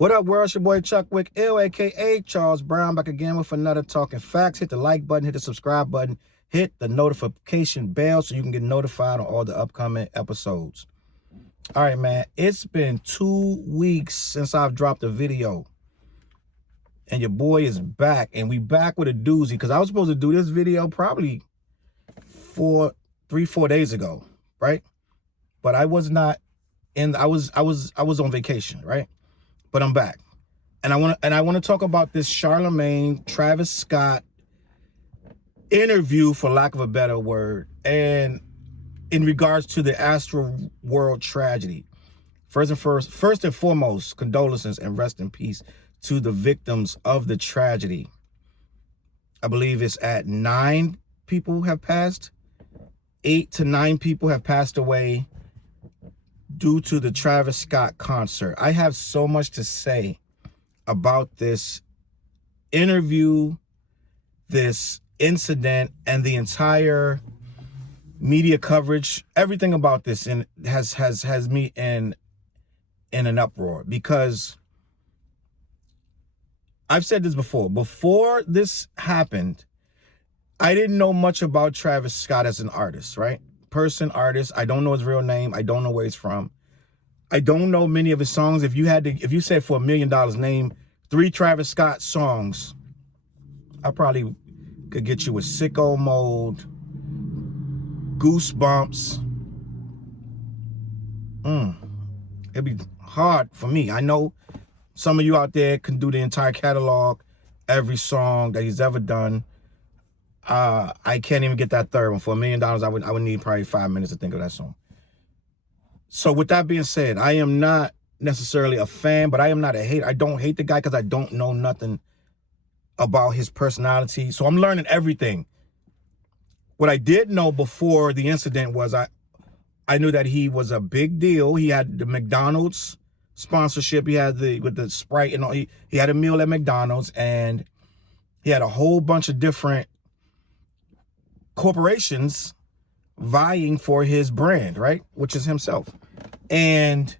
What up, world? It's your boy Chuck Wick, aka Charles Brown, back again with another Talking Facts. Hit the like button, hit the subscribe button, hit the notification bell so you can get notified on all the upcoming episodes. All right, man, it's been 2 weeks since I've dropped a video, and your boy is back, and we back with a doozy because I was supposed to do this video probably 3-4 days ago, right? But I was not in. I was on vacation, right? But I'm back, and I want to talk about this Charlemagne Travis Scott interview, for lack of a better word, and in regards to the Astroworld tragedy. First and foremost, condolences and rest in peace to the victims of the tragedy. I believe it's at 9 people have passed. 8 to 9 people have passed away due to the Travis Scott concert. I have so much to say about this interview, this incident, and the entire media coverage. Everything about this has me in an uproar, because I've said this before. Before this happened, I didn't know much about Travis Scott as an artist, right? Artist. I don't know his real name. I don't know where he's from. I don't know many of his songs. If you said for $1 million, name 3 Travis Scott songs, I probably could get you with Sicko Mode, Goosebumps. It'd be hard for me. I know some of you out there can do the entire catalog, every song that he's ever done. I can't even get that third one. For $1 million, I would need probably 5 minutes to think of that song. So with that being said, I am not necessarily a fan, but I am not a hater. I don't hate the guy because I don't know nothing about his personality. So I'm learning everything. What I did know before the incident was I knew that he was a big deal. He had the McDonald's sponsorship. He had with the Sprite and all. He had a meal at McDonald's, and he had a whole bunch of different corporations vying for his brand, right? Which is himself. And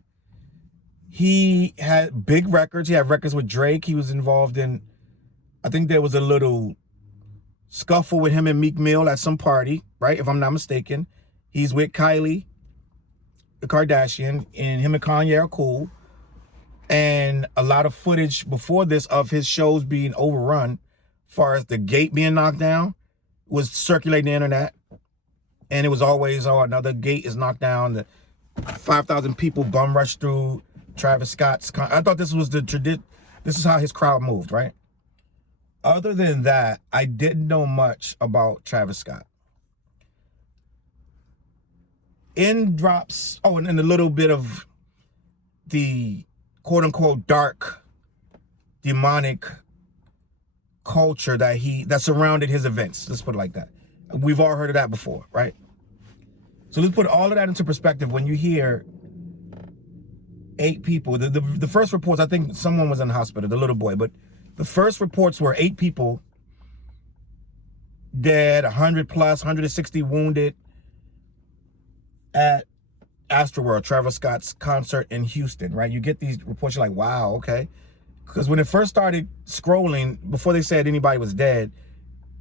he had big records. He had records with Drake. He was involved in, I think there was a little scuffle with him and Meek Mill at some party, right? If I'm not mistaken. He's with Kylie, the Kardashian, and him and Kanye are cool. And a lot of footage before this of his shows being overrun, as far as the gate being knocked down, was circulating the internet. And it was always, oh, another gate is knocked down. The 5,000 people bum rushed through Travis Scott's. I thought this was this is how his crowd moved, right? Other than that, I didn't know much about Travis Scott. In drops, oh, and a little bit of the quote unquote dark, demonic culture that surrounded his events. Let's put it like that. We've all heard of that before, right? So let's put all of that into perspective. When you hear 8 people, the first reports, I think someone was in the hospital, the little boy, but the first reports were 8 people dead, 100 plus, 160 wounded at Astroworld, Travis Scott's concert in Houston, right? You get these reports, you're like, wow, okay. Because when it first started scrolling, before they said anybody was dead,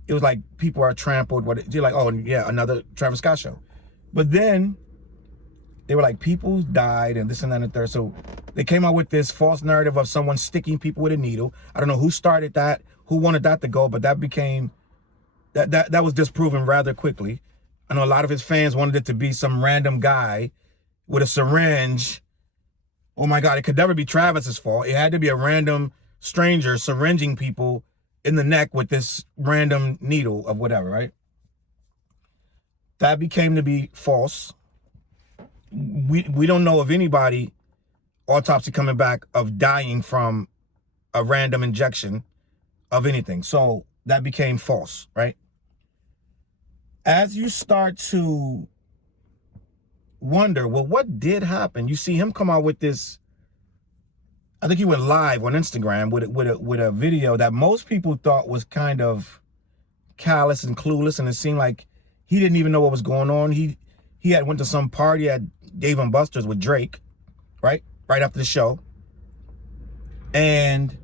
it was like people are trampled. You're like, oh, yeah, another Travis Scott show. But then they were like, people died and this and that and the third. So they came out with this false narrative of someone sticking people with a needle. I don't know who started that, who wanted that to go, but that became, that was disproven rather quickly. I know a lot of his fans wanted it to be some random guy with a syringe. Oh my God, it could never be Travis's fault. It had to be a random stranger syringing people in the neck with this random needle of whatever, right? That became to be false. We don't know of anybody, autopsy coming back, of dying from a random injection of anything. So that became false, right? As you start to wonder, well, what did happen? You see him come out with this, I think he went live on Instagram with a video that most people thought was kind of callous and clueless, and it seemed like he didn't even know what was going on. He had went to some party at Dave & Buster's with Drake, right? Right after the show. And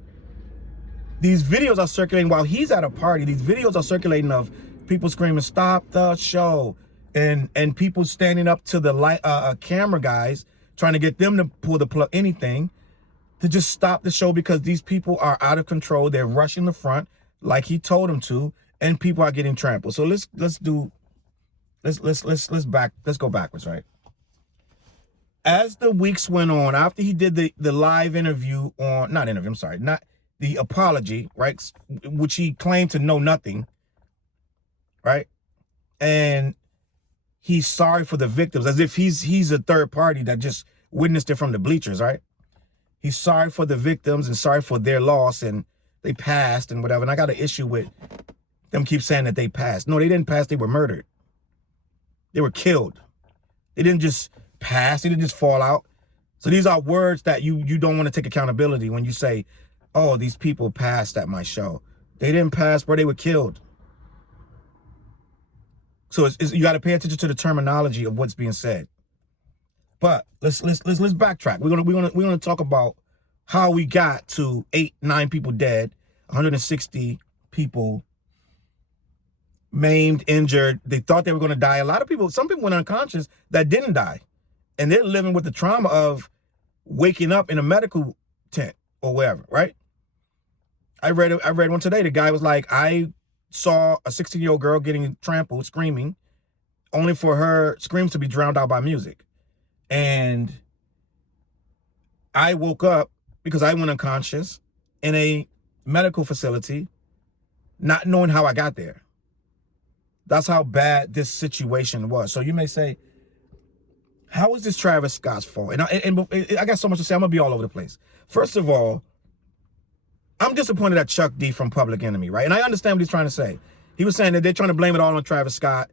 these videos are circulating while he's at a party. These videos are circulating of people screaming, "Stop the show," and people standing up to the light camera guys trying to get them to pull the plug, anything to just stop the show, because these people are out of control. They're rushing the front like he told them to, and people are getting trampled. So let's go backwards, right? As the weeks went on, after he did the live interview on, not the apology, right, which he claimed to know nothing, right? And he's sorry for the victims, as if he's a third party that just witnessed it from the bleachers, right? He's sorry for the victims and sorry for their loss, and they passed and whatever. And I got an issue with them keep saying that they passed. No, they didn't pass. They were murdered. They were killed. They didn't just pass. They didn't just fall out. So these are words that you don't want to take accountability when you say, "Oh, these people passed at my show." They didn't pass, bro. They were killed. So you got to pay attention to the terminology of what's being said. But let's backtrack. We're gonna talk about how we got to 9 people dead, 160 people maimed, injured. They thought they were gonna die. Some people went unconscious that didn't die, and they're living with the trauma of waking up in a medical tent or wherever, right? I read one today. The guy was like, "I saw a 16-year-old girl getting trampled, screaming, only for her screams to be drowned out by music. And I woke up because I went unconscious in a medical facility, not knowing how I got there." That's how bad this situation was. So you may say, how is this Travis Scott's fault? And I got so much to say. I'm going to be all over the place. First of all, I'm disappointed at Chuck D from Public Enemy, right? And I understand what he's trying to say. He was saying that they're trying to blame it all on Travis Scott.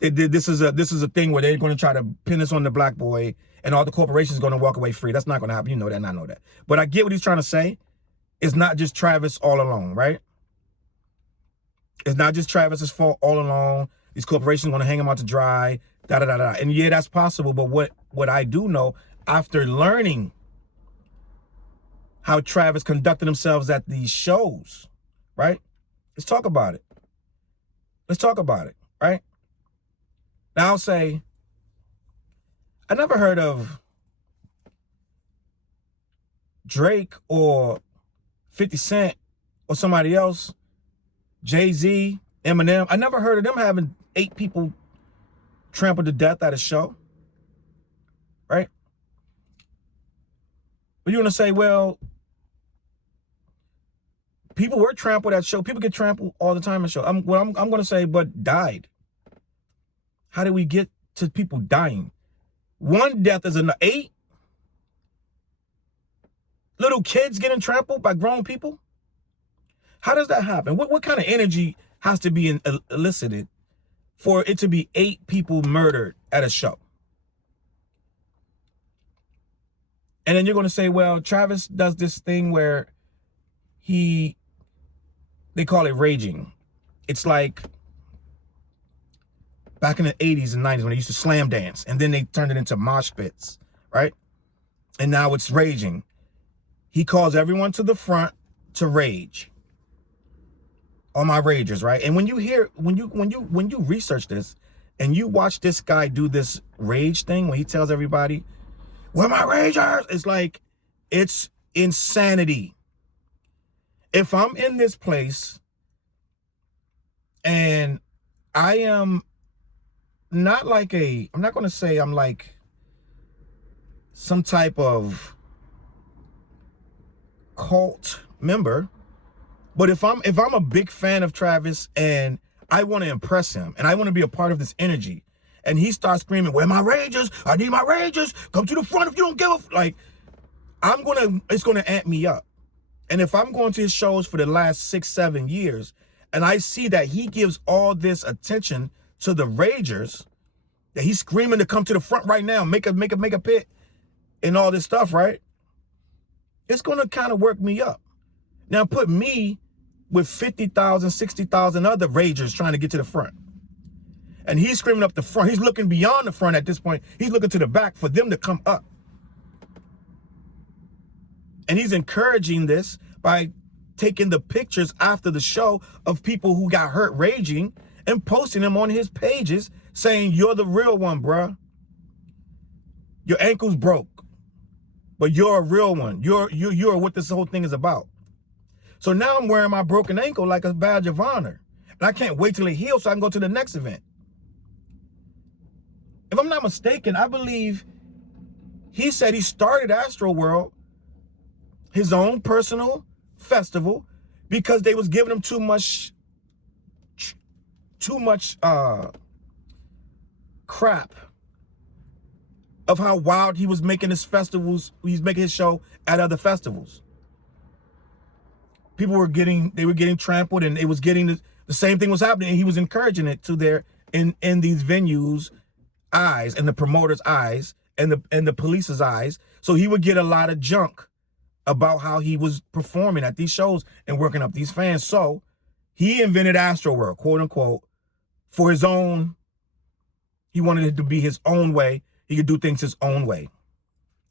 This is a thing where they're going to try to pin this on the black boy, and all the corporations are going to walk away free. That's not going to happen. You know that, and I know that. But I get what he's trying to say. It's not just Travis all alone, right? It's not just Travis's fault all along. These corporations are going to hang him out to dry, da-da-da-da. And yeah, that's possible. But what I do know, after learning how Travis conducted themselves at these shows, right? Let's talk about it. Let's talk about it, right? Now I'll say, I never heard of Drake or 50 Cent or somebody else, Jay-Z, Eminem. I never heard of them having 8 people trampled to death at a show, right? But you want to say, well, people were trampled at show. People get trampled all the time at show. I'm going to say, but died. How did we get to people dying? 1 death is enough. 8 little kids getting trampled by grown people? How does that happen? What kind of energy has to be elicited for it to be 8 people murdered at a show? And then you're going to say, well, Travis does this thing where they call it raging. It's like back in the 80s and 90s when they used to slam dance, and then they turned it into mosh pits, right? And now it's raging. He calls everyone to the front to rage. All my ragers, right? And when you research this and you watch this guy do this rage thing, when he tells everybody, "Where my ragers?" It's like, it's insanity. If I'm in this place and I am not like I'm not going to say I'm like some type of cult member, but if I'm a big fan of Travis and I want to impress him and I want to be a part of this energy, and he starts screaming, "Where my ragers? I need my ragers. Come to the front if you don't give a..." Like, it's gonna amp me up. And if I'm going to his shows for the last 6-7 years and I see that he gives all this attention to the ragers, that he's screaming to come to the front right now, make a pit and all this stuff, right? It's gonna kind of work me up. Now put me with 50,000, 60,000 other ragers trying to get to the front. And he's screaming up the front. He's looking beyond the front at this point. He's looking to the back for them to come up. And he's encouraging this by taking the pictures after the show of people who got hurt raging and posting them on his pages saying, you're the real one, bruh. Your ankle's broke, but you're a real one. You're what this whole thing is about. So now I'm wearing my broken ankle like a badge of honor. And I can't wait till it heals so I can go to the next event. If I'm not mistaken, I believe he said he started Astroworld, his own personal festival, because they was giving him too much crap of how wild he was making his festivals. He's making his show at other festivals. People were getting trampled, and it was getting the same thing was happening. And he was encouraging it to their in these venues' eyes, and the promoters' eyes, and the police's eyes. So he would get a lot of junk about how he was performing at these shows and working up these fans. So he invented Astroworld, quote unquote, for his own. He wanted it to be his own way. He could do things his own way.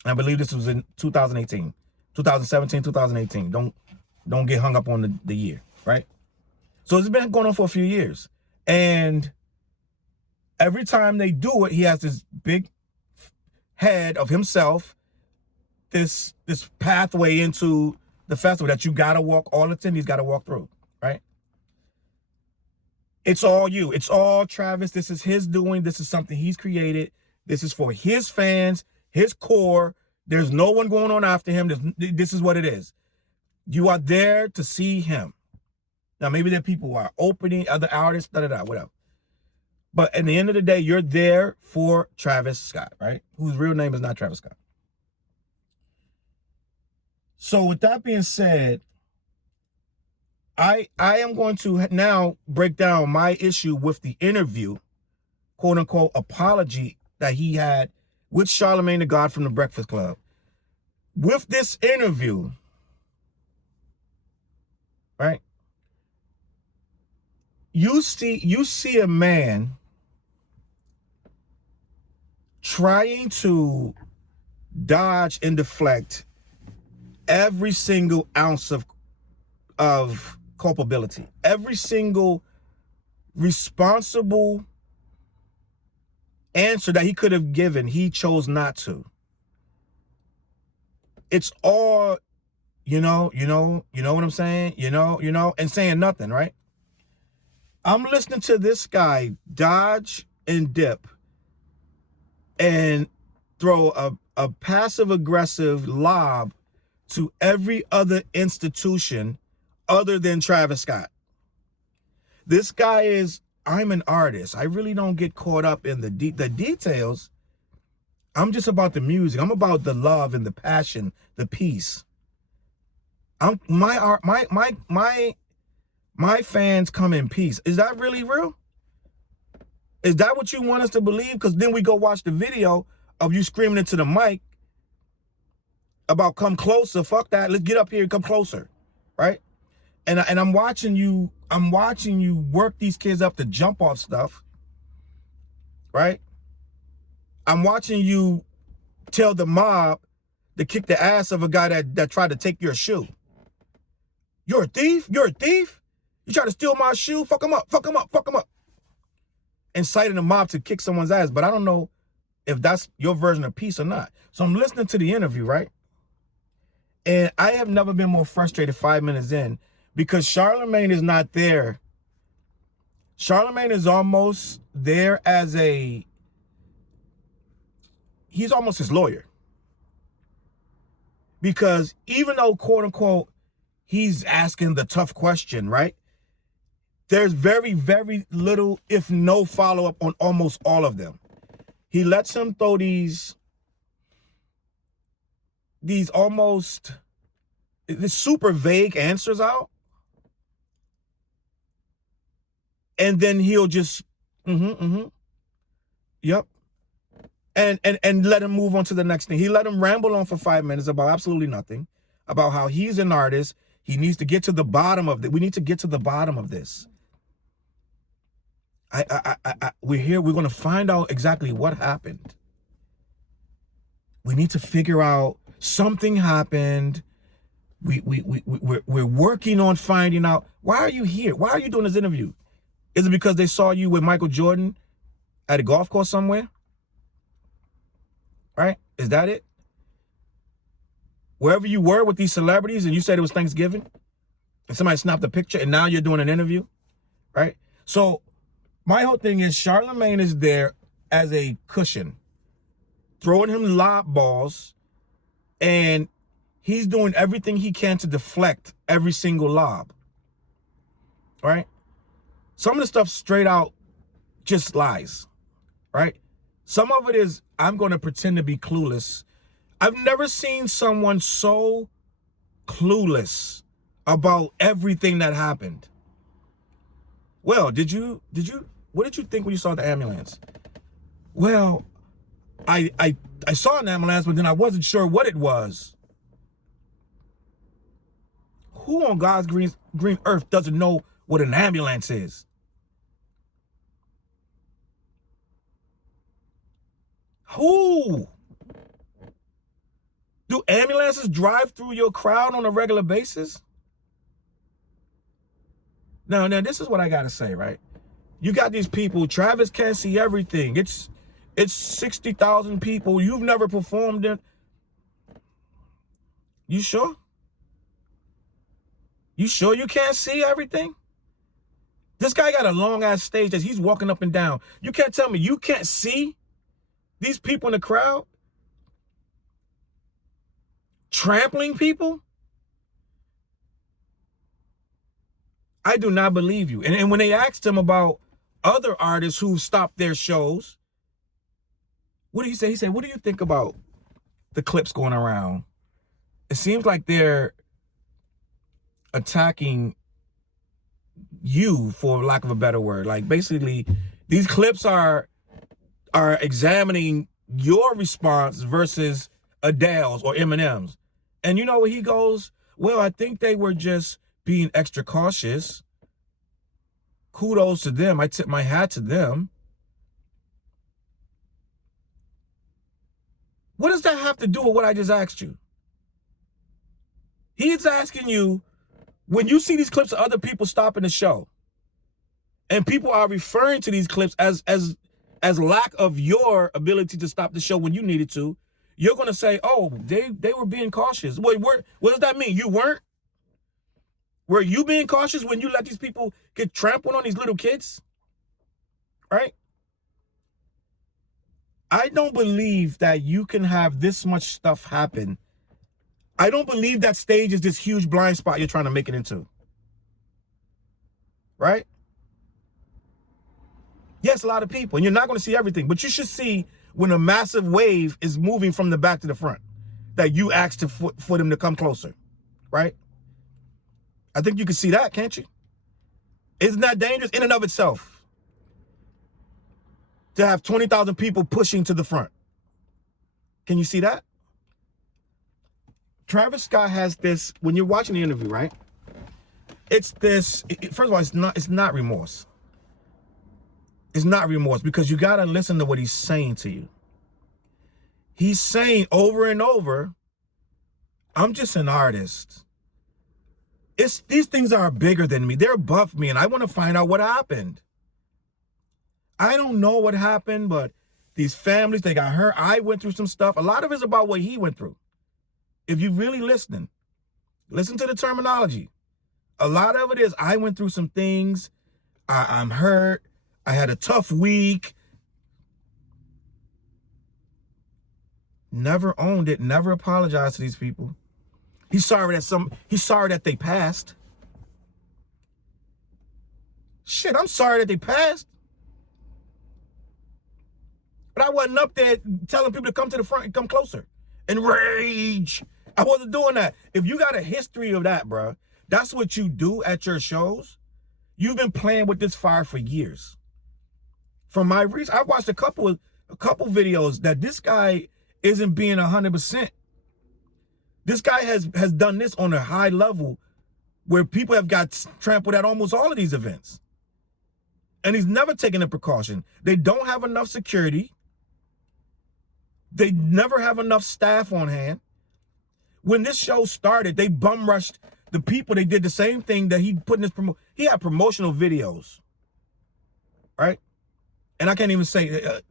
And I believe this was in 2018, 2017, 2018. Don't get hung up on the year, right? So it's been going on for a few years. And every time they do it, he has this big head of himself, this pathway into the festival that you gotta walk, all attendees gotta walk through, right? It's all you. It's all Travis. This is his doing. This is something he's created. This is for his fans, his core. There's no one going on after him. This is what it is. You are there to see him. Now, maybe there are people who are opening, other artists, whatever. But at the end of the day, you're there for Travis Scott, right? Whose real name is not Travis Scott. So with that being said, I am going to now break down my issue with the interview, quote unquote, apology that he had with Charlemagne the God from the Breakfast Club. With this interview, right? You see a man trying to dodge and deflect every single ounce of culpability, every single responsible answer that he could have given, he chose not to. It's all, you know what I'm saying? You know, and saying nothing, right? I'm listening to this guy dodge and dip and throw a passive-aggressive lob to every other institution other than Travis Scott. This guy is, I'm an artist. I really don't get caught up in the details. I'm just about the music. I'm about the love and the passion, the peace. My fans come in peace. Is that really real? Is that what you want us to believe? Because then we go watch the video of you screaming into the mic about come closer. Fuck that. Let's get up here and come closer, right? And I'm watching you work these kids up to jump off stuff, right? I'm watching you tell the mob to kick the ass of a guy that tried to take your shoe. You're a thief? You're a thief? You try to steal my shoe? Fuck him up, fuck him up, fuck him up. Inciting the mob to kick someone's ass, but I don't know if that's your version of peace or not. So I'm listening to the interview, right? And I have never been more frustrated 5 minutes in because Charlemagne is not there. Charlemagne is almost there as he's almost his lawyer. Because even though, quote unquote, he's asking the tough question, right? There's very, very little, if no follow-up on almost all of them. He lets him throw these almost super vague answers out. And then he'll just, yep. And let him move on to the next thing. He let him ramble on for 5 minutes about absolutely nothing, about how he's an artist. He needs to get to the bottom of it. We need to get to the bottom of this. We're here. We're going to find out exactly what happened. We need to figure out something happened. We're working on finding out, why are you here? Why are you doing this interview? Is it because they saw you with Michael Jordan at a golf course somewhere? Right? Is that it? Wherever you were with these celebrities and you said it was Thanksgiving and somebody snapped a picture and now you're doing an interview, right? So my whole thing is Charlemagne is there as a cushion, throwing him lob balls, and he's doing everything he can to deflect every single lob, right? Some of the stuff straight out just lies, right? Some of it is, I'm going to pretend to be clueless. I've never seen someone so clueless about everything that happened. Well, what did you think when you saw the ambulance? Well, I saw an ambulance, but then I wasn't sure what it was. Who on God's green earth doesn't know what an ambulance is? Who? Do ambulances drive through your crowd on a regular basis? Now, this is what I gotta say, right? You got these people, Travis can't see everything. It's 60,000 people. You've never performed it. You sure? You sure you can't see everything? This guy got a long ass stage that he's walking up and down. You can't tell me you can't see these people in the crowd trampling people? I do not believe you. And when they asked him about other artists who stopped their shows, what did he say? He said, what do you think about the clips going around? It seems like they're attacking you, for lack of a better word. Like, basically, these clips are examining your response versus Adele's or Eminem's. And you know what he goes, well, I think they were just being extra cautious. Kudos to them. I tip my hat to them. What does that have to do with what I just asked you? He's asking you, when you see these clips of other people stopping the show, and people are referring to these clips as lack of your ability to stop the show when you needed to, you're going to say, oh, they were being cautious. Wait, what does that mean? You weren't? Were you being cautious when you let these people get trampled on, these little kids? Right? I don't believe that you can have this much stuff happen. I don't believe that stage is this huge blind spot you're trying to make it into. Right? Yes, a lot of people, and you're not going to see everything, but you should see when a massive wave is moving from the back to the front, that you asked for them to come closer, right? I think you can see that, can't you? Isn't that dangerous in and of itself to have 20,000 people pushing to the front? Can you see that? Travis Scott has this, when you're watching the interview, right? It's this, first of all, it's not remorse. It's not remorse, because you got to listen to what he's saying to you. He's saying over and over, I'm just an artist. These things are bigger than me. They're above me, and I want to find out what happened. I don't know what happened, but these families, they got hurt. I went through some stuff. A lot of it's about what he went through. If you're really listening, listen to the terminology. A lot of it is, I went through some things. I'm hurt. I had a tough week. Never owned it. Never apologized to these people. He's sorry that they passed. Shit, I'm sorry that they passed. But I wasn't up there telling people to come to the front and come closer and rage. I wasn't doing that. If you got a history of that, bro, that's what you do at your shows. You've been playing with this fire for years. From my research, I watched a couple videos that this guy isn't being 100%. This guy has done this on a high level where people have got trampled at almost all of these events. And he's never taken a precaution. They don't have enough security. They never have enough staff on hand. When this show started, they bum rushed the people. They did the same thing that he put in his he had promotional videos, right? And I can't even say,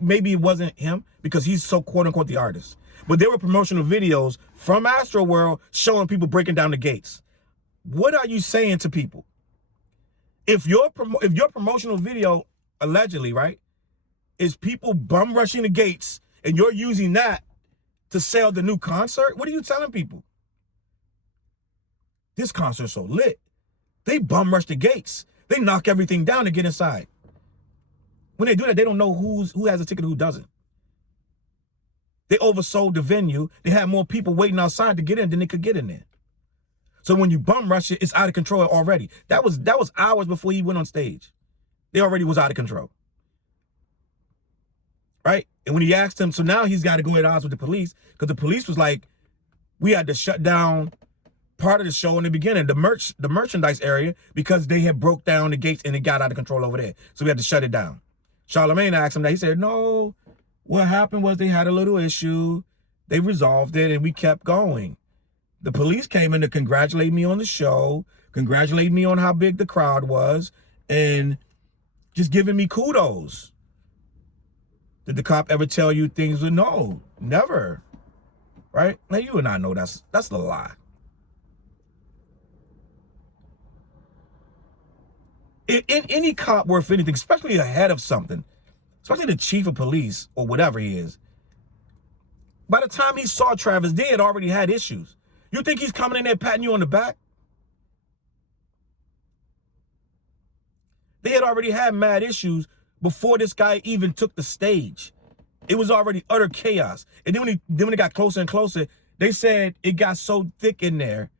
maybe it wasn't him because he's so quote unquote the artist. But there were promotional videos from Astroworld showing people breaking down the gates. What are you saying to people? If your promotional video, allegedly, right, is people bum rushing the gates and you're using that to sell the new concert, what are you telling people? This concert's so lit. They bum rush the gates. They knock everything down to get inside. When they do that, they don't know who has a ticket and who doesn't. They oversold the venue. They had more people waiting outside to get in than they could get in there. So when you bum rush it, it's out of control already. That was hours before he went on stage. They already was out of control. Right? And when he asked him, so now he's got to go at odds with the police, because the police was like, we had to shut down part of the show in the beginning, the merchandise area, because they had broke down the gates and it got out of control over there. So we had to shut it down. Charlemagne asked him that. He said, no, what happened was they had a little issue. They resolved it and we kept going. The police came in to congratulate me on the show, congratulate me on how big the crowd was, and just giving me kudos. Did the cop ever tell you things? No, never. Right? Now you and I know that's the lie. In any cop worth anything, especially a head of something, especially the chief of police or whatever he is, by the time he saw Travis, they had already had issues. You think he's coming in there patting you on the back? They had already had mad issues before this guy even took the stage. It was already utter chaos. And then when it got closer and closer, they said it got so thick in there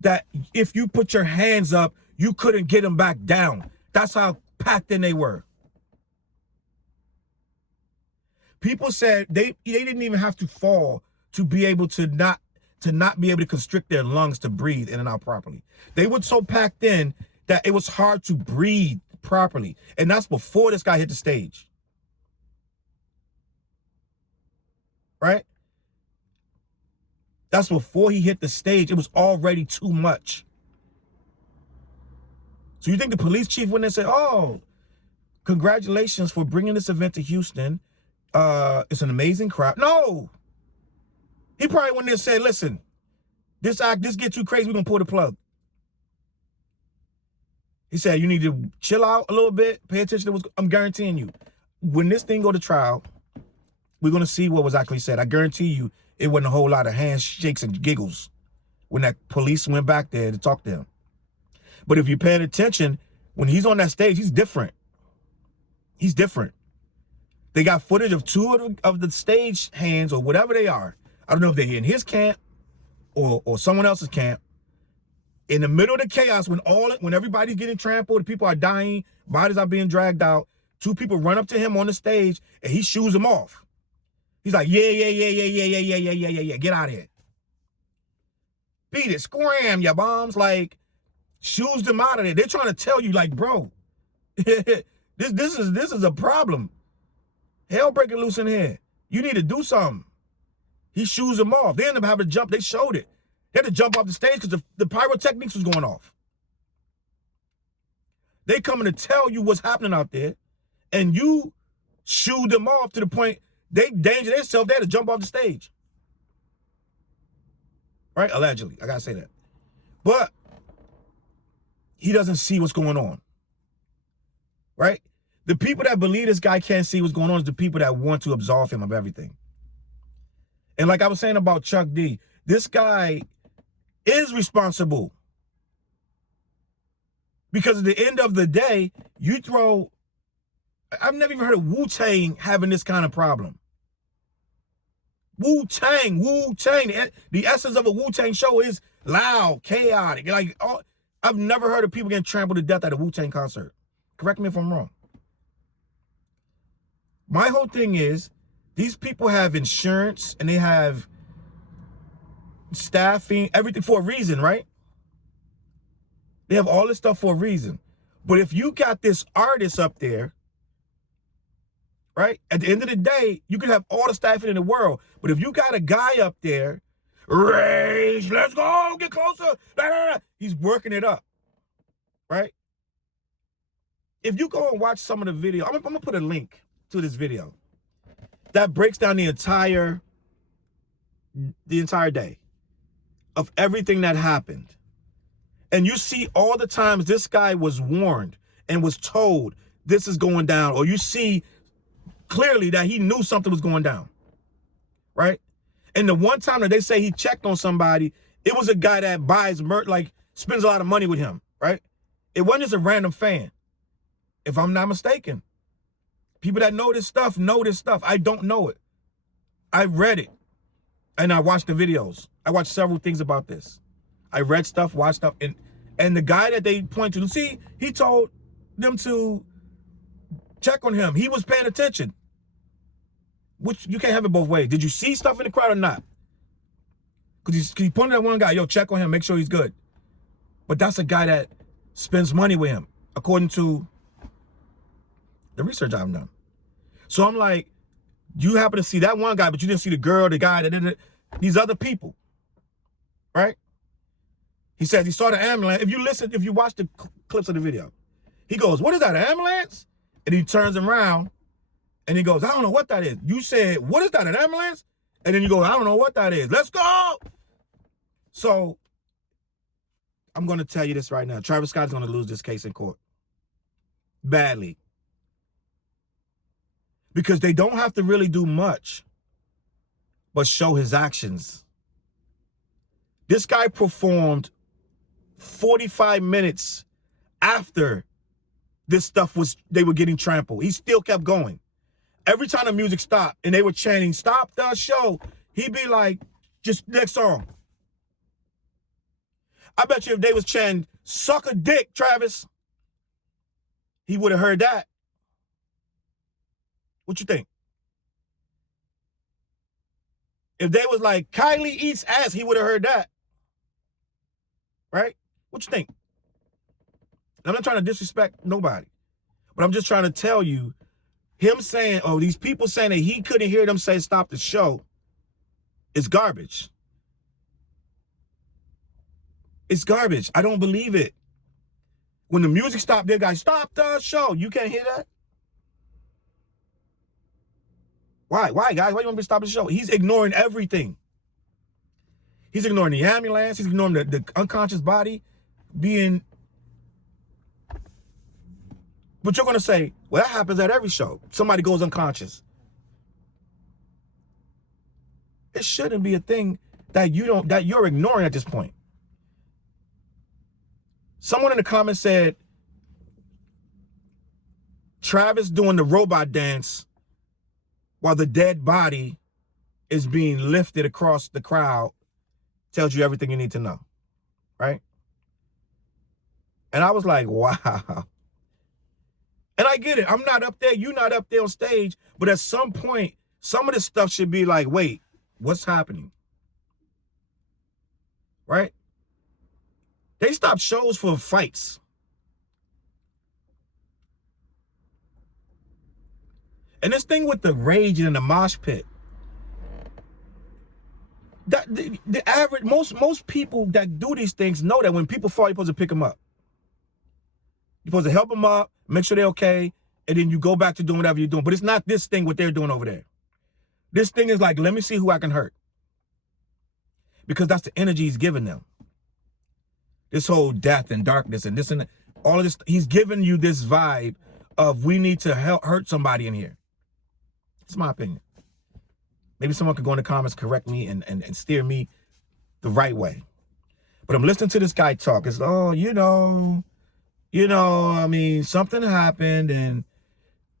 that if you put your hands up, you couldn't get them back down. That's how packed in they were. People said they didn't even have to fall to be able to not be able to constrict their lungs to breathe in and out properly. They were so packed in that it was hard to breathe properly. And that's before this guy hit the stage. Right? That's before he hit the stage. It was already too much. So you think the police chief went and said, oh, congratulations for bringing this event to Houston. It's an amazing crowd. No. He probably went there and said, listen, this get too crazy, we're going to pull the plug. He said, you need to chill out a little bit, pay attention to what's, I'm guaranteeing you, when this thing go to trial, we're going to see what was actually said. I guarantee you it wasn't a whole lot of handshakes and giggles when that police went back there to talk to him. But if you're paying attention, when he's on that stage, he's different. He's different. They got footage of two of the stage hands or whatever they are. I don't know if they're in his camp or someone else's camp. In the middle of the chaos, when everybody's getting trampled, people are dying, bodies are being dragged out, two people run up to him on the stage and he shoos them off. He's like, yeah, get out of here. Beat it, scram, ya bombs, like, shoos them out of there. They're trying to tell you, like, bro, this is a problem. Hell breaking loose in here. You need to do something. He shoos them off. They end up having to jump. They showed it. They had to jump off the stage because the pyrotechnics was going off. They coming to tell you what's happening out there, and you shooed them off to the point they danger themselves. They had to jump off the stage. Right? Allegedly. I got to say that. But he doesn't see what's going on. Right? The people that believe this guy can't see what's going on is the people that want to absolve him of everything. And like I was saying about Chuck D, this guy is responsible. Because at the end of the day, I've never even heard of Wu-Tang having this kind of problem. Wu-Tang. The essence of a Wu-Tang show is loud, chaotic. Like, I've never heard of people getting trampled to death at a Wu-Tang concert. Correct me if I'm wrong. My whole thing is, these people have insurance and they have staffing, everything for a reason, right? They have all this stuff for a reason. But if you got this artist up there, right? At the end of the day, you can have all the staffing in the world. But if you got a guy up there Rage, let's go, get closer. He's working it up, right? If you go and watch some of the video, I'm gonna put a link to this video that breaks down the entire day of everything that happened. And you see all the times this guy was warned and was told this is going down, or you see clearly that he knew something was going down, right? And the one time that they say he checked on somebody, it was a guy that buys like spends a lot of money with him, right? It wasn't just a random fan, if I'm not mistaken. People that know this stuff know this stuff. I don't know it. I read it, and I watched the videos. I watched several things about this. I read stuff, watched stuff, and the guy that they point to, see, he told them to check on him. He was paying attention. Which you can't have it both ways. Did you see stuff in the crowd or not? Because he pointed at one guy, yo, check on him, make sure he's good. But that's a guy that spends money with him, according to the research I've done. So I'm like, you happen to see that one guy, but you didn't see the girl, the guy, these other people, right? He says he saw the ambulance. If you watch the clips of the video, he goes, what is that, an ambulance? And he turns around and he goes, I don't know what that is. You said, what is that, an ambulance? And then you go, I don't know what that is. Let's go. So I'm going to tell you this right now. Travis Scott is going to lose this case in court. Badly. Because they don't have to really do much but show his actions. This guy performed 45 minutes after this stuff they were getting trampled. He still kept going. Every time the music stopped and they were chanting, stop the show, he'd be like, just next song. I bet you if they was chanting, suck a dick, Travis, he would have heard that. What you think? If they was like, Kylie eats ass, he would have heard that. Right? What you think? I'm not trying to disrespect nobody, but I'm just trying to tell you, him saying, oh, these people saying that he couldn't hear them say stop the show is garbage. It's garbage. I don't believe it. When the music stopped, they guys, stop the show. You can't hear that? Why? Why, guys? Why you want me to stop the show? He's ignoring everything. He's ignoring the ambulance. He's ignoring the unconscious body being... But you're going to say, well, that happens at every show. Somebody goes unconscious. It shouldn't be a thing that you're ignoring at this point. Someone in the comments said, Travis doing the robot dance while the dead body is being lifted across the crowd tells you everything you need to know, right? And I was like, wow. And I get it. I'm not up there. You're not up there on stage. But at some point, some of this stuff should be like, wait, what's happening? Right? They stopped shows for fights. And this thing with the rage and the mosh pit, that the average, most people that do these things know that when people fall, you're supposed to pick them up. You're supposed to help them up, make sure they're okay, and then you go back to doing whatever you're doing. But it's not this thing what they're doing over there. This thing is like, let me see who I can hurt. Because that's the energy he's giving them. This whole death and darkness and this and that, all of this, he's giving you this vibe of we need to hurt somebody in here. It's my opinion. Maybe someone could go in the comments, correct me, and steer me the right way. But I'm listening to this guy talk. It's, oh, you know, I mean, something happened and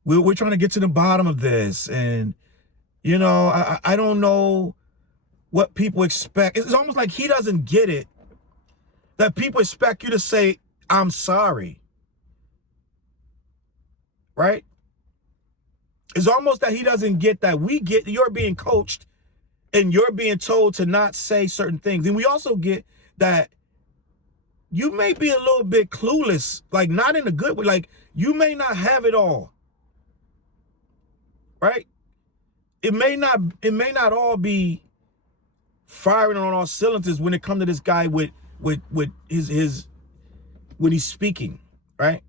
we're trying to get to the bottom of this. And, you know, I don't know what people expect. It's almost like he doesn't get it, that people expect you to say, I'm sorry. Right? It's almost that he doesn't get that you're being coached and you're being told to not say certain things. And we also get that you may be a little bit clueless, like not in a good way, like you may not have it all. Right? It may not all be firing on all cylinders when it comes to this guy with his when he's speaking, right?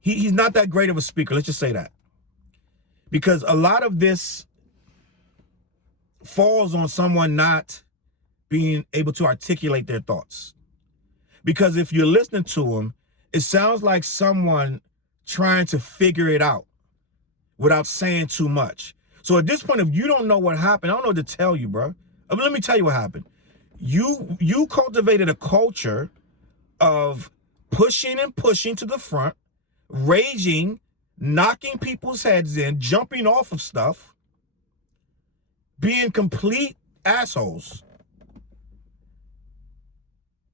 He's not that great of a speaker. Let's just say that. Because a lot of this falls on someone not being able to articulate their thoughts. Because if you're listening to him, it sounds like someone trying to figure it out without saying too much. So at this point, if you don't know what happened, I don't know what to tell you, bro. I mean, let me tell you what happened. You cultivated a culture of pushing and pushing to the front, raging, knocking people's heads in, jumping off of stuff, being complete assholes.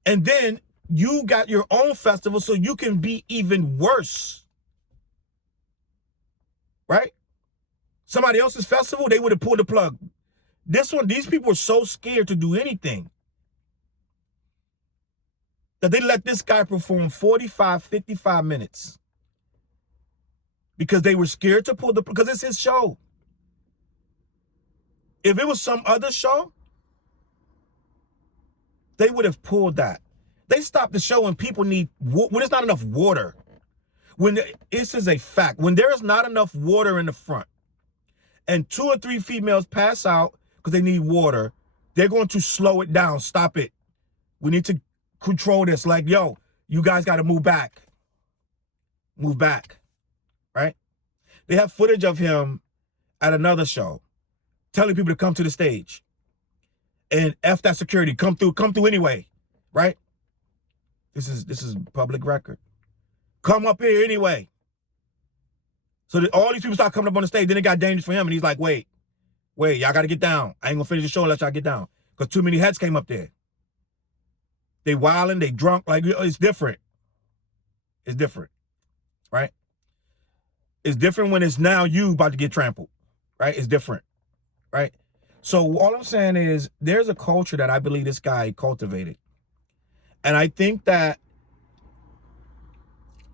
And then you got your own festival so you can be even worse. Right? Somebody else's festival, they would have pulled the plug. This one, these people are so scared to do anything that they let this guy perform 45, 55 minutes because they were scared to pull the, because it's his show. If it was some other show, they would have pulled that. They stopped the show when people need, when there's not enough water. This is a fact. When there is not enough water in the front and 2 or 3 females pass out because they need water, they're going to slow it down. Stop it. We need to control this. Like, yo, you guys got to move back. Move back. Right? They have footage of him at another show telling people to come to the stage. And F that security. Come through anyway. Right? This is public record. Come up here anyway. So that all these people start coming up on the stage. Then it got dangerous for him. And he's like, wait, y'all got to get down. I ain't going to finish the show unless y'all get down. Because too many heads came up there. They wilding, they drunk. Like, it's different. It's different. Right? It's different when it's now you about to get trampled. Right? It's different. Right? So all I'm saying is there's a culture that I believe this guy cultivated. And I think that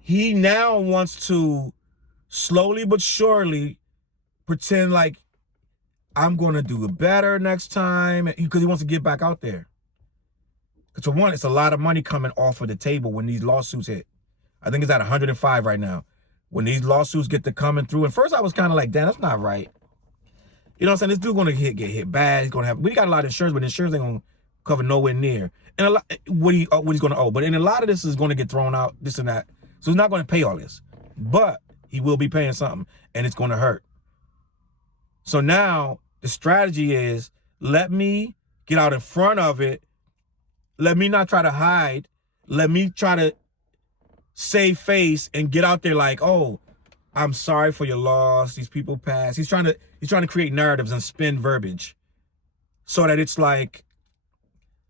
he now wants to slowly but surely pretend like I'm going to do it better next time because he wants to get back out there. Because for one, it's a lot of money coming off of the table when these lawsuits hit. I think it's at 105 right now. When these lawsuits get to coming through. And first I was kind of like, damn, that's not right. You know what I'm saying? This dude's going to get hit bad. He's going to have, we got a lot of insurance, but insurance ain't going to cover nowhere near. And a lot, what he's going to owe. But in a lot of this is going to get thrown out, this and that. So he's not going to pay all this. But he will be paying something, and it's going to hurt. So now the strategy is, let me get out in front of it. Let me not try to hide. Let me try to save face and get out there like, oh, I'm sorry for your loss. These people passed. He's trying to create narratives and spin verbiage so that it's like,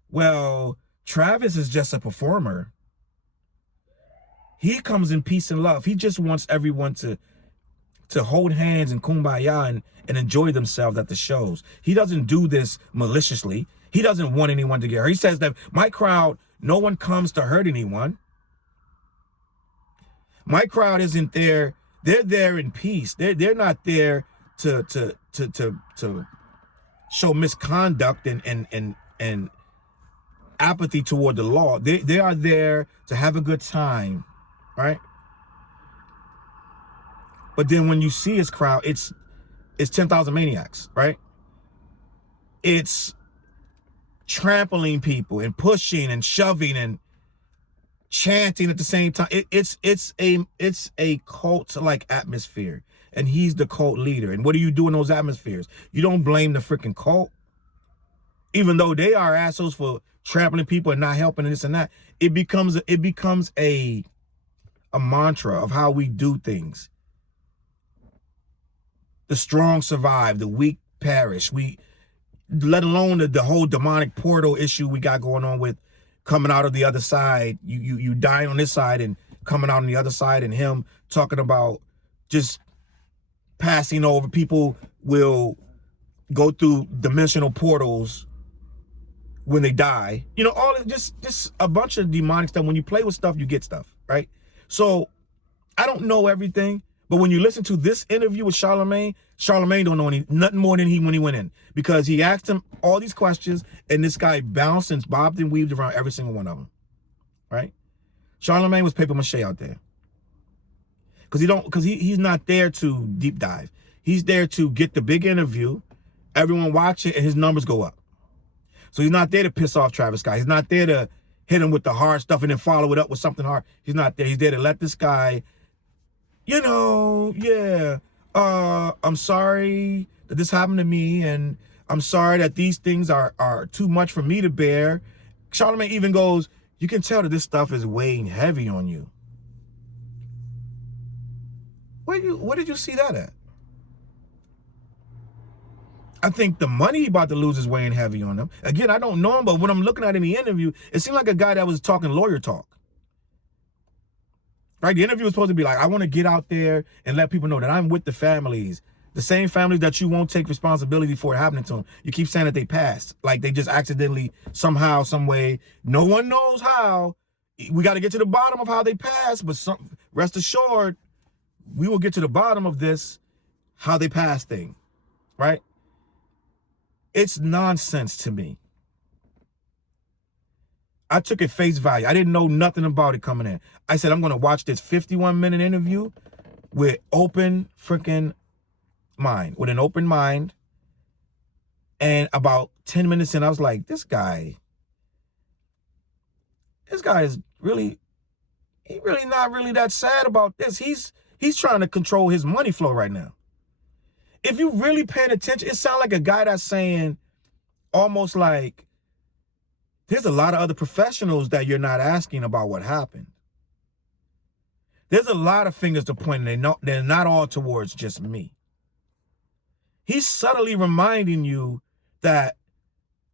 well, Travis is just a performer. He comes in peace and love. He just wants everyone to hold hands and kumbaya and enjoy themselves at the shows. He doesn't do this maliciously. He doesn't want anyone to get hurt. He says that my crowd, no one comes to hurt anyone. My crowd isn't there. They're there in peace. They're not there to show misconduct and apathy toward the law. They are there to have a good time, right? But then when you see his crowd, it's 10,000 maniacs, right? It's trampling people and pushing and shoving and chanting at the same time. It's a cult-like atmosphere, and he's the cult leader. And what do you do in those atmospheres? You don't blame the freaking cult, even though they are assholes for trampling people and not helping and this and that. It becomes a mantra of how we do things. The strong survive, the weak perish. Let alone the whole demonic portal issue we got going on with coming out of the other side. You dying on this side and coming out on the other side, and him talking about just passing over. People will go through dimensional portals when they die. You know, all just a bunch of demonic stuff. When you play with stuff, you get stuff, right? So I don't know everything, But when you listen to this interview with Charlemagne, Charlemagne don't know nothing more than when he went in, because he asked him all these questions and this guy bounced and bobbed and weaved around every single one of them, right? Charlemagne was paper mache out there, because he's not there to deep dive. He's there to get the big interview, everyone watch it, and his numbers go up. So he's not there to piss off Travis Scott. He's not there to hit him with the hard stuff and then follow it up with something hard. He's not there. He's there to let this guy, you know, yeah, I'm sorry that this happened to me, and I'm sorry that these things are too much for me to bear. Charlemagne even goes, you can tell that this stuff is weighing heavy on you. Where did you see that at? I think the money he about to lose is weighing heavy on him. Again, I don't know him, but when I'm looking at in the interview, it seemed like a guy that was talking lawyer talk. Right? The interview was supposed to be like, I want to get out there and let people know that I'm with the families. The same families that you won't take responsibility for it happening to them. You keep saying that they passed. Like they just accidentally, somehow, some way. No one knows how. We got to get to the bottom of how they passed. But rest assured, we will get to the bottom of this, how they passed thing. Right? It's nonsense to me. I took it face value. I didn't know nothing about it coming in. I said, I'm going to watch this 51-minute interview with open freaking mind, with an open mind. And about 10 minutes in, I was like, this guy is really not really that sad about this. He's trying to control his money flow right now. If you really paying attention, it sounds like a guy that's saying almost like, there's a lot of other professionals that you're not asking about what happened. There's a lot of fingers to point, and they're not all towards just me. He's subtly reminding you that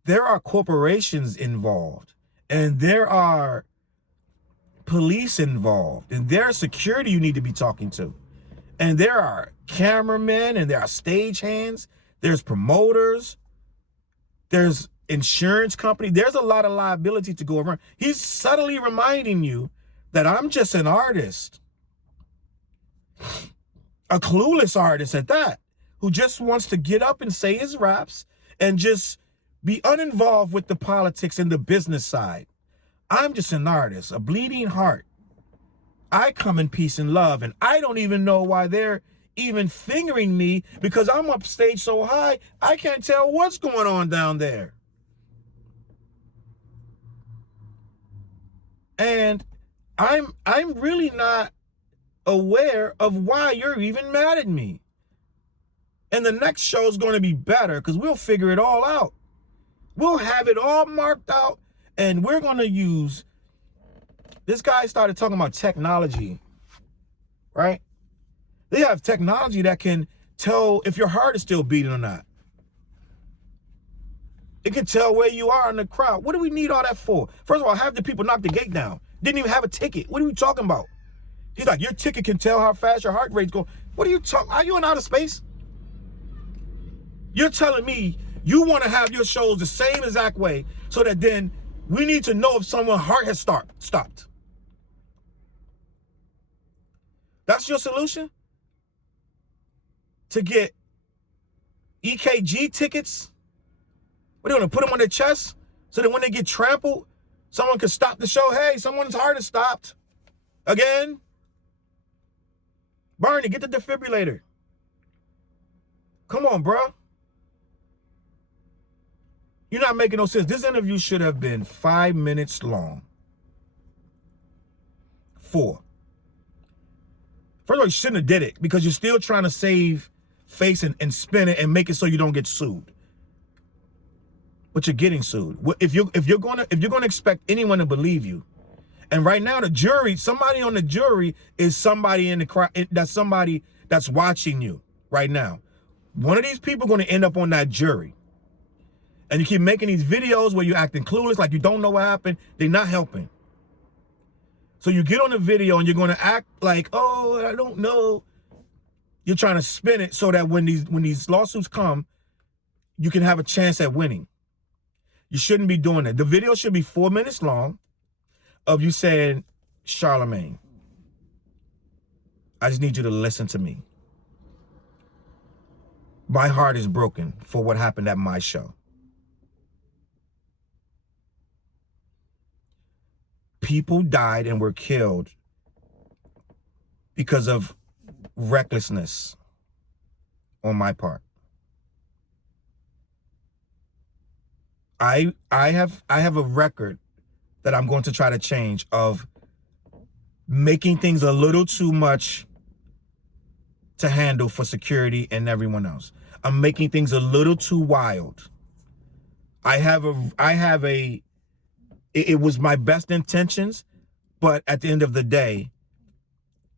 there are corporations involved, and there are police involved, and there's security you need to be talking to. And there are cameramen, and there are stagehands, there's promoters, there's insurance company. There's a lot of liability to go around. He's subtly reminding you that I'm just an artist, a clueless artist at that, who just wants to get up and say his raps and just be uninvolved with the politics and the business side. I'm just an artist, a bleeding heart. I come in peace and love, and I don't even know why they're even fingering me, because I'm upstage so high, I can't tell what's going on down there. And I'm really not aware of why you're even mad at me. And the next show is going to be better, because we'll figure it all out. We'll have it all marked out, and we're going to use... This guy started talking about technology, right? They have technology that can tell if your heart is still beating or not. It can tell where you are in the crowd. What do we need all that for? First of all, have the people knock the gate down. Didn't even have a ticket. What are we talking about? He's like, your ticket can tell how fast your heart rate's going. What are you talking? Are you in outer space? You're telling me you want to have your shows the same exact way so that then we need to know if someone's heart has stopped. That's your solution? To get EKG tickets? What are you going to put them on their chest so that when they get trampled, someone can stop the show? Hey, someone's heart has stopped. Again? Barney, get the defibrillator. Come on, bro. You're not making no sense. This interview should have been 5 minutes long. 4. First of all, you shouldn't have did it, because you're still trying to save face and spin it and make it so you don't get sued. But you're getting sued. If you're gonna expect anyone to believe you, and right now the jury, somebody on the jury is somebody in the crowd. That's somebody that's watching you right now. One of these people going to end up on that jury. And you keep making these videos where you're acting clueless, like you don't know what happened. They're not helping. So you get on the video and you're going to act like, oh, I don't know. You're trying to spin it so that when these lawsuits come, you can have a chance at winning. You shouldn't be doing that. The video should be 4 minutes long of you saying, Charlemagne, I just need you to listen to me. My heart is broken for what happened at my show. People died and were killed because of recklessness on my part. I have a record that I'm going to try to change of making things a little too much to handle for security and everyone else. I'm making things a little too wild. It was my best intentions, but at the end of the day,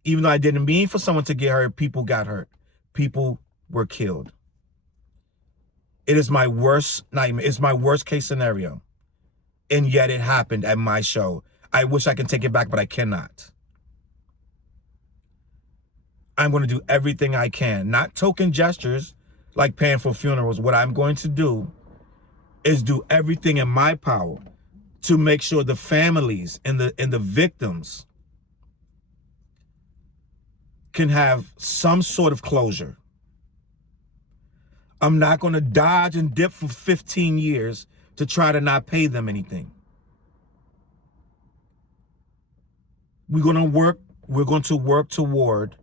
even though I didn't mean for someone to get hurt, people got hurt. People were killed. It is my worst nightmare. It's my worst case scenario. And yet it happened at my show. I wish I could take it back, but I cannot. I'm going to do everything I can. Not token gestures like paying for funerals. What I'm going to do is do everything in my power to make sure the families and the victims can have some sort of closure. I'm not going to dodge and dip for 15 years to try to not pay them anything. We're going to work toward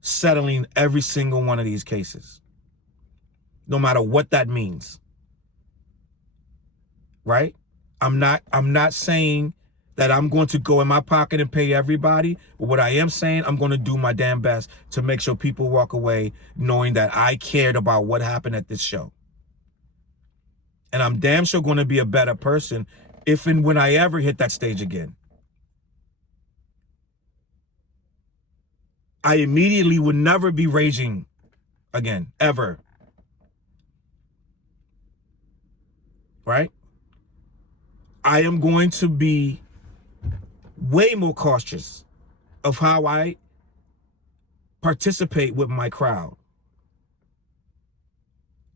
settling every single one of these cases, no matter what that means. Right? I'm not saying that I'm going to go in my pocket and pay everybody, but what I am saying, I'm going to do my damn best to make sure people walk away knowing that I cared about what happened at this show. And I'm damn sure going to be a better person if and when I ever hit that stage again. I immediately would never be raging again, ever. Right? I am going to be way more cautious of how I participate with my crowd.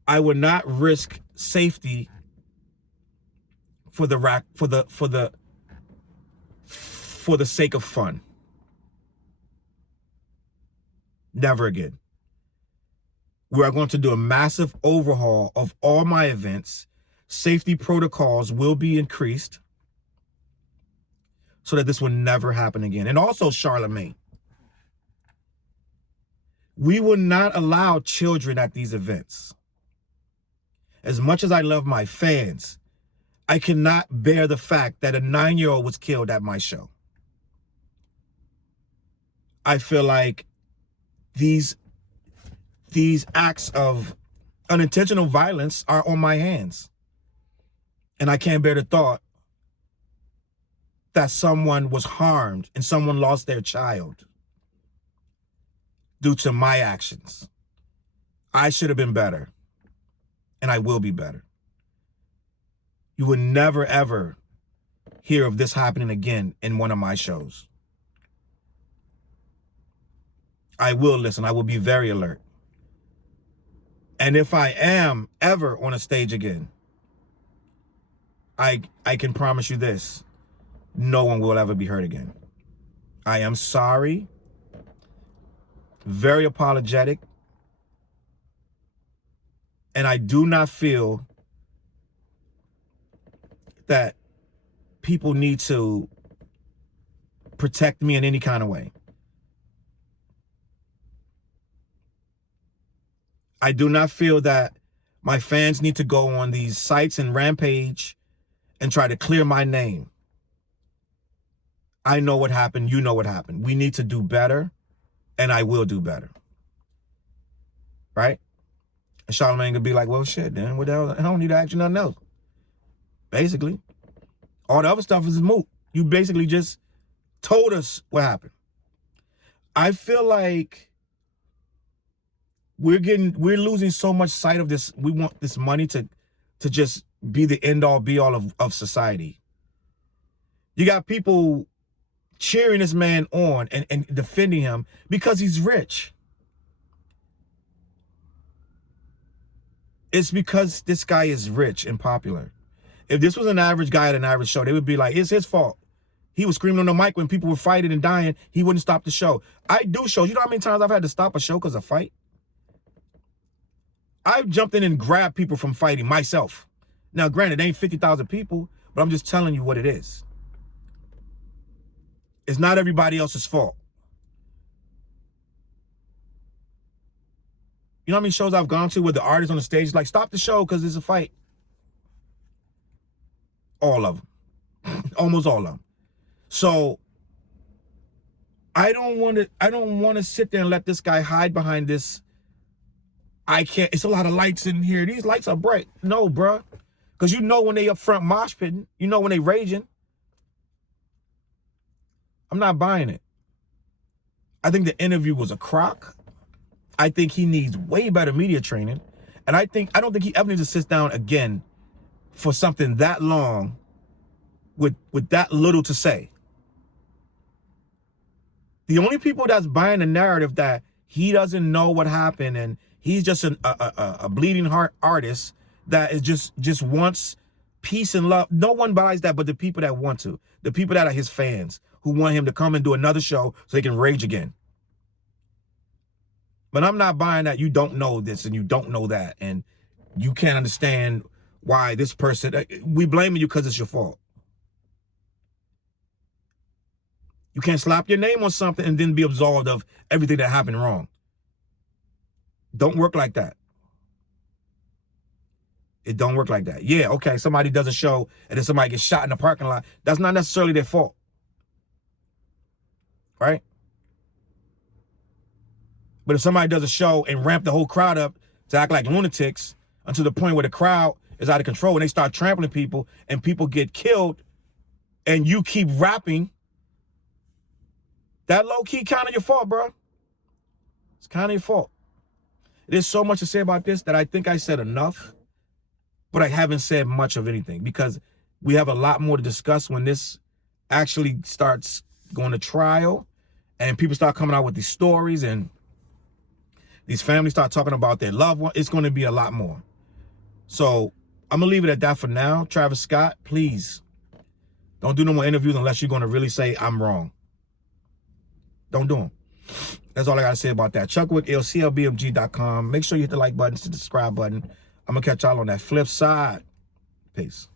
I would not risk safety for the sake of fun. Never again. We are going to do a massive overhaul of all my events. Safety protocols will be increased so that this will never happen again. And also, Charlemagne, we will not allow children at these events. As much as I love my fans, I cannot bear the fact that a 9-year-old was killed at my show. I feel like these acts of unintentional violence are on my hands. And I can't bear the thought that someone was harmed and someone lost their child due to my actions. I should have been better, and I will be better. You will never, ever hear of this happening again in one of my shows. I will listen. I will be very alert. And if I am ever on a stage again, I can promise you this, no one will ever be hurt again. I am sorry, very apologetic, and I do not feel that people need to protect me in any kind of way. I do not feel that my fans need to go on these sites and rampage and try to clear my name. I know what happened. You know what happened. We need to do better, and I will do better. Right? And Charlemagne could be like, well, shit, then what the hell? I don't need to ask you nothing else. Basically. All the other stuff is moot. You basically just told us what happened. I feel like we're losing so much sight of this. We want this money to just be the end all be all of society. You got people cheering this man on and defending him because he's rich. It's because this guy is rich and popular. If this was an average guy at an average show, they would be like, it's his fault. He was screaming on the mic when people were fighting and dying. He wouldn't stop the show. I do shows. You know how many times I've had to stop a show because of fight? I've jumped in and grabbed people from fighting myself. Now, granted, it ain't 50,000 people, but I'm just telling you what it is. It's not everybody else's fault. You know how many shows I've gone to where the artist on the stage is like, stop the show because there's a fight? All of them. Almost all of them. So I don't want to sit there and let this guy hide behind this. I can't. It's a lot of lights in here. These lights are bright. No, bruh. Because you know when they up front mosh pitting. You know when they raging. I'm not buying it. I think the interview was a crock. I think he needs way better media training. And I don't think he ever needs to sit down again for something that long with that little to say. The only people that's buying the narrative that he doesn't know what happened and he's just a bleeding heart artist that is just wants peace and love. No one buys that but the people that want to. The people that are his fans who want him to come and do another show so he can rage again. But I'm not buying that you don't know this and you don't know that and you can't understand why this person, we blaming you because it's your fault. You can't slap your name on something and then be absolved of everything that happened wrong. Don't work like that. It don't work like that. Yeah, okay, somebody does a show and then somebody gets shot in the parking lot. That's not necessarily their fault. Right? But if somebody does a show and ramp the whole crowd up to act like lunatics until the point where the crowd is out of control and they start trampling people and people get killed and you keep rapping, that low-key kind of your fault, bro. It's kind of your fault. There's so much to say about this that I think I said enough, but I haven't said much of anything because we have a lot more to discuss when this actually starts going to trial and people start coming out with these stories and these families start talking about their loved one. It's going to be a lot more. So I'm going to leave it at that for now. Travis Scott, please don't do no more interviews unless you're going to really say I'm wrong. Don't do them. That's all I got to say about that. Chuckwick, CLBMG.com. Make sure you hit the like button, the subscribe button. I'm going to catch y'all on that flip side. Peace.